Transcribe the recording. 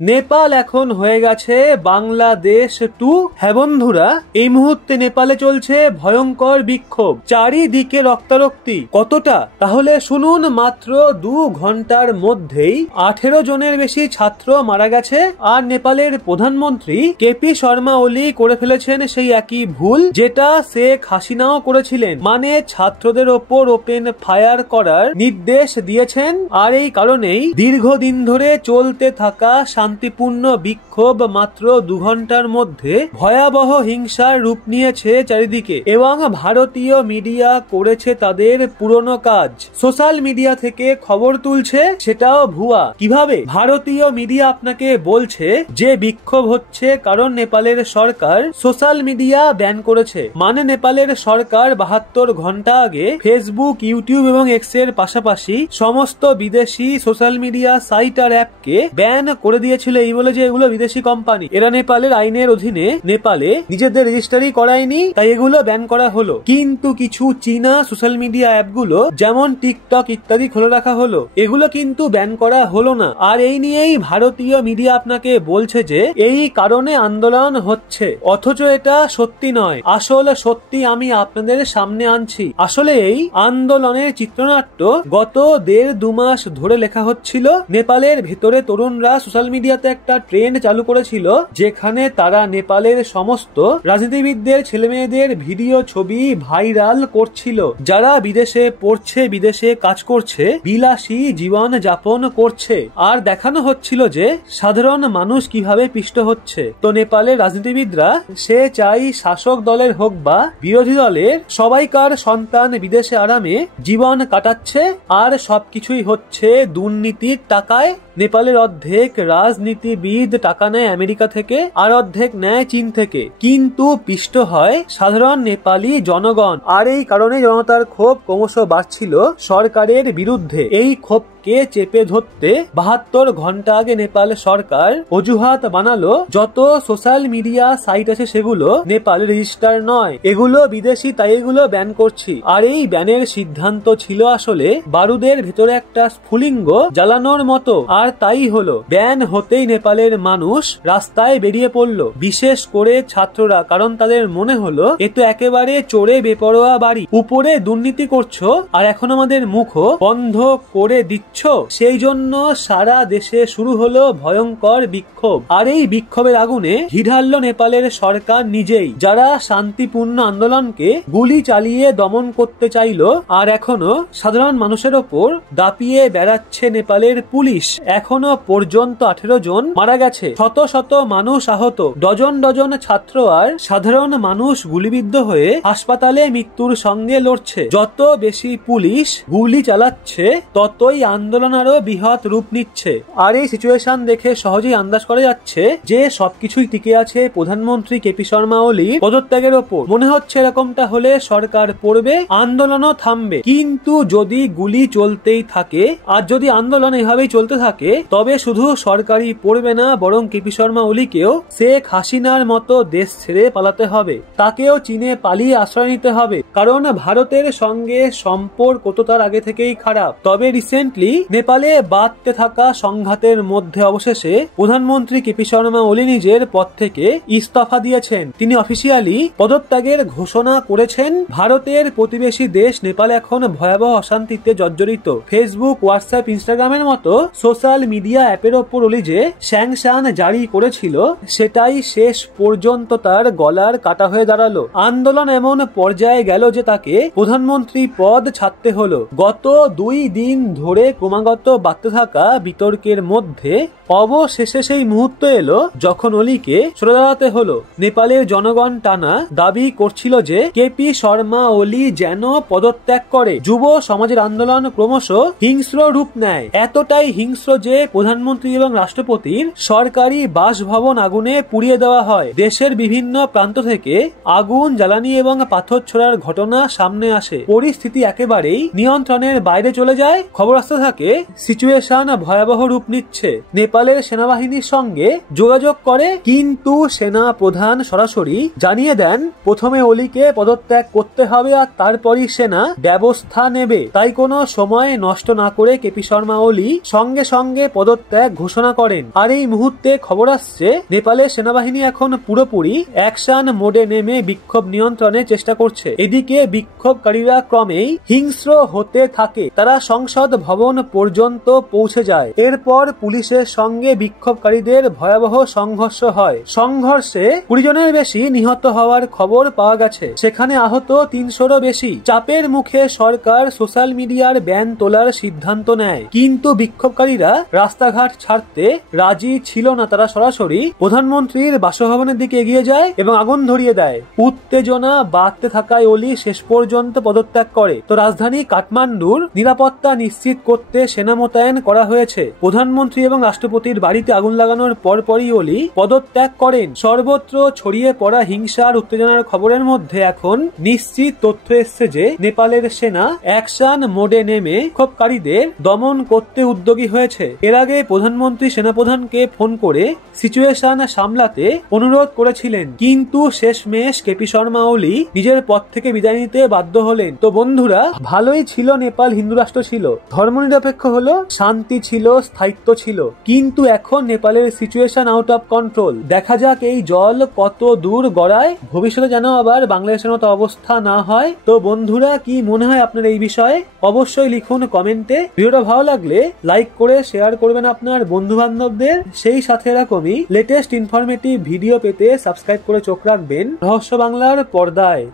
নেপাল এখন হয়ে গেছে বাংলাদেশ 2। হ্যাঁ বন্ধুরা, এই মুহূর্তে নেপালে চলছে ভয়ঙ্কর বিক্ষোভ, চারিদিকে রক্তারক্তি। কতটা? তাহলে শুনুন, মাত্র 2 ঘন্টার মধ্যেই 18 জনের বেশি ছাত্র মারা গেছে। আর নেপালের প্রধানমন্ত্রী কেপি শর্মা ওলি করে ফেলেছেন সেই একই ভুল যেটা শেখ হাসিনাও করেছিলেন, মানে ছাত্রদের ওপর ওপেন ফায়ার করার নির্দেশ দিয়েছেন। আর এই কারণেই দীর্ঘদিন ধরে চলতে থাকা শান্তিপূর্ণ বিক্ষোভ মাত্র 2 ঘন্টার মধ্যে ভয়াবহ হিংসার রূপ নিয়েছে চারিদিকে। এবং ভারতীয় মিডিয়া করেছে তাদের পুরনো কাজ, সোশ্যাল মিডিয়া থেকে খবর তুলছে, সেটাও ভুয়া। কিভাবে? ভারতীয় মিডিয়া আপনাকে বলছে যে বিক্ষোভ হচ্ছে কারণ নেপালের সরকার সোশ্যাল মিডিয়া ব্যান করেছে, মানে নেপালের সরকার 72 ঘন্টা আগে ফেসবুক, ইউটিউব এবং এক্স এর পাশাপাশি সমস্ত বিদেশি সোশ্যাল মিডিয়া সাইট আর অ্যাপকে ব্যান করে দিয়েছিল, এই বলে যে এগুলো বিদেশি কোম্পানি, এরা নেপালের আইনের অধীনে নেপালে নিজেদের রেজিস্টারই করায়নি, তাই এগুলো ব্যান করা হলো। কিন্তু কিছু চীনা সোশ্যাল মিডিয়া অ্যাপগুলো যেমন টিকটক ইত্যাদি খুলে রাখা হলো, এগুলো কিন্তু ব্যান করা হলো না। আর এই নিয়েই ভারতীয় মিডিয়া আপনাকে বলছে যে এই কারণে আন্দোলন হচ্ছে, অথচ এটা সত্যি নয়। আসল সত্যি আমি আপনাদের সামনে আনছি। আসলে এই আন্দোলনের চিত্রনাট্য গত 1.5-2 মাস ধরে লেখা হচ্ছিল। নেপালের ভেতরে তরুণরা সোশ্যাল মিডিয়াতে একটা ট্রেন্ড চালু করেছিল যেখানে তারা নেপালের সমস্ত রাজনীতিবিদদের ছেলেমেয়েদের ভিডিও ছবি ভাইরাল করছিল, যারা বিদেশে পড়ছে, বিদেশে কাজ করছে, বিলাসী জীবন যাপন করছে। আর দেখানো হচ্ছিল যে সাধারণ মানুষ কিভাবে পিষ্ট হচ্ছে। তো নেপালের রাজনীতিবিদরা, সে চাই শাসক দলের হোক বা বিরোধী দলের, সবাইকার সন্তান বিদেশে আরামে জীবন কাটাচ্ছে। আর সবকিছুই হচ্ছে দুর্নীতির টাকায়। নেপালের অর্ধেক রাজনীতিবিদ টাকা নেয় আমেরিকা থেকে, আর অর্ধেক নেয় চীন থেকে, কিন্তু পিষ্ট হয় সাধারণ নেপালি জনগণ। আর এই কারণে জনতার ক্ষোভ ক্রমশ বাড়ছিল সরকারের বিরুদ্ধে। এই ক্ষোভকে চেপে ধরতে 72 ঘন্টা আগে নেপাল সরকার অজুহাত বানালো যত সোশ্যাল মিডিয়া সাইট আছে সেগুলো নেপাল রেজিস্টার নয়, এগুলো বিদেশি, তাই এগুলো ব্যান করছি। আর এই ব্যানের সিদ্ধান্ত ছিল আসলে বারুদের ভেতরে একটা স্ফুলিঙ্গ জ্বালানোর মতো। আর তাই হলো, ব্যান হতেই নেপালের মানুষ রাস্তায় বেরিয়ে পড়লো, বিশেষ করে ছাত্ররা, কারণ তাদের মনে হলো এ তো একেবারে চোরে বেপরোয়া বাড়ি, উপরে দুর্নীতি করছো আর এখন আমাদের মুখও বন্ধ করে দিচ্ছ। সেই জন্য সারা দেশে শুরু হলো ভয়ঙ্কর বিক্ষোভ। আর এই বিক্ষোভের আগুনে ঘি ঢাললো নেপালের সরকার নিজেই, যারা শান্তিপূর্ণ আন্দোলনকে গুলি চালিয়ে দমন করতে চাইলো। আর এখনো সাধারণ মানুষের ওপর দাপিয়ে বেড়াচ্ছে নেপালের পুলিশ। এখনো পর্যন্ত 18 জন মারা গেছে, শত শত মানুষ আহত, ডজন ডজন ছাত্র আর সাধারণ মানুষ গুলিবিদ্ধ হয়ে হাসপাতালে মৃত্যুর সঙ্গে লড়ছে। যত বেশি পুলিশ গুলি চালাচ্ছে ততই আন্দোলন আরো বৃহৎ রূপ নিচ্ছে। আর এই সিচুয়েশন দেখে সহজেই আন্দাজ করা যাচ্ছে যে সবকিছুই টিকে আছে প্রধানমন্ত্রী কেপি শর্মা ওলির পদত্যাগের ওপর। মনে হচ্ছে এরকমটা হলে সরকার পড়বে, আন্দোলনও থামবে। কিন্তু যদি গুলি চলতেই থাকে আর যদি আন্দোলন এভাবেই চলতে থাকে, তবে শুধু সরকারি পড়বে না, বরং কেপি শর্মা ওলিকেও শেখ হাসিনার মতো দেশ ছেড়ে পালাতে হবে, তাকেও চীনে পালিয়ে আশ্রয় নিতে হবে। কারণ ভারতের সঙ্গে সম্পর্ক তো তার আগে থেকেই খারাপ। তবে রিসেন্টলি নেপালে বাড়তে থাকা সংঘাতের মধ্যে অবশেষে প্রধানমন্ত্রী কেপি শর্মা ওলি নিজের পদ থেকে ইস্তফা দিয়েছেন। তিনি অফিসিয়ালি পদত্যাগের ঘোষণা করেছেন। ভারতের প্রতিবেশী দেশ নেপাল এখন ভয়াবহ অশান্তিতে জর্জরিত। ফেসবুক, হোয়াটসঅ্যাপ, ইনস্টাগ্রামের মতো সোশ্যাল মিডিয়া অ্যাপের ওপর ওলি যে স্যাংশন জারি করেছিল, সেটাই শেষ পর্যন্ত তার গলার কাটা হয়ে দাঁড়ালো। আন্দোলন এমন পর্যায়ে গেল যে তাকে প্রধানমন্ত্রী পদ ছাড়তে হলো। গত 2 দিন ধরে ক্রমাগত বাড়তে থাকা বিতর্কের মধ্যে অবশেষে সেই মুহূর্ত এলো যখন ওলিকে সরে দাঁড়াতে হলো। নেপালের জনগণ টানা দাবি করছিল যে কেপি শর্মা ওলি যেন পদত্যাগ করে। যুব সমাজের আন্দোলন ক্রমশ হিংস্র রূপ নেয়, এতটাই হিংস্র যে প্রধানমন্ত্রী এবং রাষ্ট্রপতির সরকারি বাসভবন আগুনে পুড়িয়ে দেওয়া হয়। দেশের বিভিন্ন প্রান্ত থেকে আগুন, জ্বালানি এবং পাথর ছোড়ার ঘটনা সামনে আসে। পরিস্থিতি একেবারেই নিয়ন্ত্রণের বাইরে চলে যায়। খবর আসতে থাকে ঘটনাকে সিচুয়েশন ভয়াবহ রূপ নিচ্ছে। নেপালের সেনাবাহিনীর সঙ্গে যোগাযোগ করে, কিন্তু সেনা প্রধান সরাসরি জানিয়ে দেন প্রথমে অলিকে পদত্যাগ করতে হবে আর তারপরই সেনা ব্যবস্থা নেবে। তাই কোনো সময় নষ্ট না করে কেপি শর্মা ওলি সঙ্গে সঙ্গে পদত্যাগ ঘোষণা করেন। আর এই মুহূর্তে খবর আসছে নেপালের সেনাবাহিনী এখন পুরোপুরি অ্যাকশন মোডে নেমে বিক্ষোভ নিয়ন্ত্রণের চেষ্টা করছে। এদিকে বিক্ষোভকারীরা ক্রমেই হিংস্র হতে থাকে, তারা সংসদ ভবন পর্যন্ত পৌঁছে যায়। এরপর পুলিশের সঙ্গে বিক্ষোভকারীদের ভয়াবহ সংঘর্ষ হয়। সংঘর্ষে 20 জনের বেশি নিহত হওয়ার খবর পাওয়া গেছে, সেখানে আহত 300-রও বেশি। চাপের মুখে সরকার সোশ্যাল মিডিয়ার ব্যান তোলার সিদ্ধান্ত নেয়, কিন্তু বিক্ষোভকারীরা রাস্তাঘাট ছাড়তে রাজি ছিল না। তারা সরাসরি প্রধানমন্ত্রীর বাসভবনের দিকে এগিয়ে যায় এবং আগুন ধরিয়ে দেয়। উত্তেজনা বাড়তে থাকায় ওলি শেষ পর্যন্ত পদত্যাগ করে। তো রাজধানী কাঠমান্ডুর নিরাপত্তা নিশ্চিত করতে সেনা মোতায়েন করা হয়েছে। প্রধানমন্ত্রী এবং রাষ্ট্রপতির বাড়িতে আগুন লাগানোর পরপরই ওলি পদত্যাগ করেন। সর্বত্র ছড়িয়ে পড়া হিংসা আর উত্তেজনার খবরের মধ্যে এখন নিশ্চিত তথ্য এসছে যে নেপালের সেনা অ্যাকশন মোডে নেমে বিক্ষোভকারীদের দমন করতে উদ্যোগী হয়েছে। এর আগে প্রধানমন্ত্রী সেনাপ্রধানকে ফোন করে সিচুয়েশন সামলাতে অনুরোধ করেছিলেন, কিন্তু শেষমেশ কেপি শর্মা ওলি নিজের পদ থেকে বিদায় নিতে বাধ্য হলেন। তো বন্ধুরা, ভালোই ছিল নেপাল, হিন্দু রাষ্ট্র ছিল, ধর্মনিরপেক্ষ হলো, শান্তি ছিল, স্থায়িত্ব ছিল, কিন্তু এখন নেপালের সিচুয়েশন আউট অফ কন্ট্রোল। দেখা যাক এই জল কত দূর গড়ায়, ভবিষ্যতে যেন আবার বাংলাদেশের মতো অবস্থা না হয়। তো বন্ধুরা, কি মনে হয় আপনার এই বিষয়ে অবশ্যই লিখুন কমেন্টে। ভিডিওটা ভালো লাগলে লাইক করে শেয়ার করবেন আপনার বন্ধু বান্ধবদের। সেই সাথে এরকমই লেটেস্ট ইনফরমেটিভ ভিডিও পেতে সাবস্ক্রাইব করে চোখ রাখবেন রহস্য বাংলার পর্দায়।